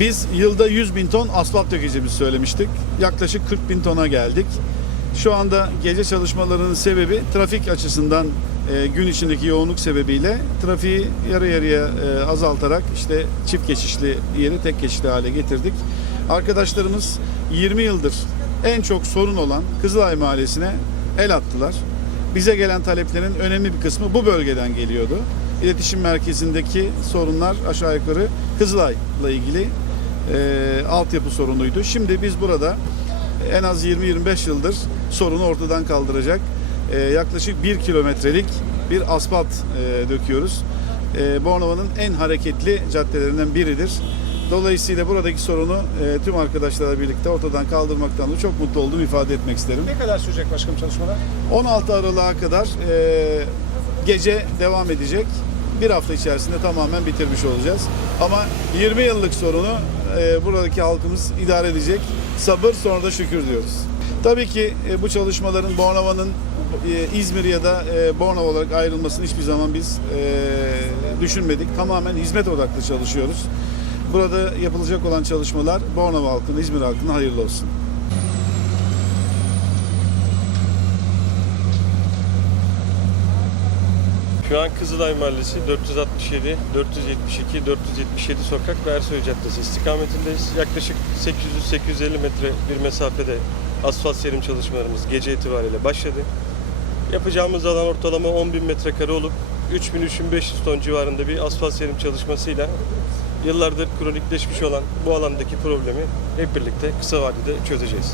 Biz yılda 100 bin ton asfalt dökeceğimizi söylemiştik. Yaklaşık 40 bin tona geldik. Şu anda gece çalışmalarının sebebi trafik açısından e, gün içindeki yoğunluk sebebiyle trafiği yarı yarıya e, azaltarak işte çift geçişli yeri tek geçişli hale getirdik. Arkadaşlarımız 20 yıldır en çok sorun olan Kızılay Mahallesi'ne el attılar. Bize gelen taleplerin önemli bir kısmı bu bölgeden geliyordu. İletişim merkezindeki sorunlar aşağı yukarı Kızılay'la ilgili e, altyapı sorunuydu. Şimdi biz burada en az 20-25 yıldır sorunu ortadan kaldıracak e, yaklaşık 1 kilometrelik bir asfalt e, döküyoruz. E, Bornova'nın en hareketli caddelerinden biridir. Dolayısıyla buradaki sorunu e, tüm arkadaşlarla birlikte ortadan kaldırmaktan da çok mutlu olduğumu ifade etmek isterim. Ne kadar sürecek başkanım çalışmalar? 16 Aralık'a kadar e, gece devam edecek. Bir hafta içerisinde tamamen bitirmiş olacağız. Ama 20 yıllık sorunu e, buradaki halkımız idare edecek. Sabır sonra da şükür diyoruz. Tabii ki e, bu çalışmaların Bornova'nın e, İzmir ya da e, Bornova olarak ayrılmasını hiçbir zaman biz e, düşünmedik. Tamamen hizmet odaklı çalışıyoruz. Burada yapılacak olan çalışmalar Bornova halkına, İzmir halkına hayırlı olsun. Şu an Kızılay Mahallesi 467, 472, 477 sokak ve Ersoy Caddesi istikametindeyiz. Yaklaşık 800-850 metre bir mesafede asfalt serim çalışmalarımız gece itibariyle başladı. Yapacağımız alan ortalama 10 bin metrekare olup 3000-3500 ton civarında bir asfalt serim çalışmasıyla yıllardır kronikleşmiş olan bu alandaki problemi hep birlikte kısa vadede çözeceğiz.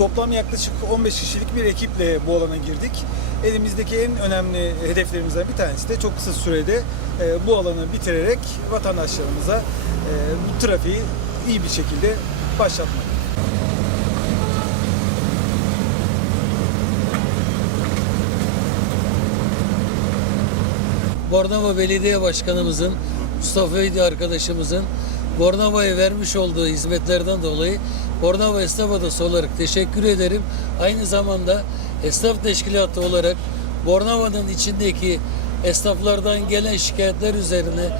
Toplam yaklaşık 15 kişilik bir ekiple bu alana girdik. Elimizdeki en önemli hedeflerimizden bir tanesi de çok kısa sürede e, bu alanı bitirerek vatandaşlarımıza e, bu trafiği iyi bir şekilde başlatmak. Bornova Belediye Başkanımızın, Mustafa Beydi arkadaşımızın Bornova'ya vermiş olduğu hizmetlerden dolayı Bornova Esnaf Odası olarak teşekkür ederim. Aynı zamanda esnaf teşkilatı olarak Bornova'nın içindeki esnaflardan gelen şikayetler üzerine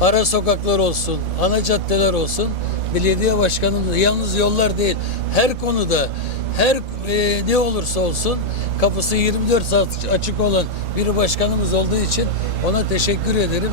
ara sokaklar olsun, ana caddeler olsun belediye başkanımız yalnız yollar değil her konuda her e, ne olursa olsun kapısı 24 saat açık olan bir başkanımız olduğu için ona teşekkür ederim.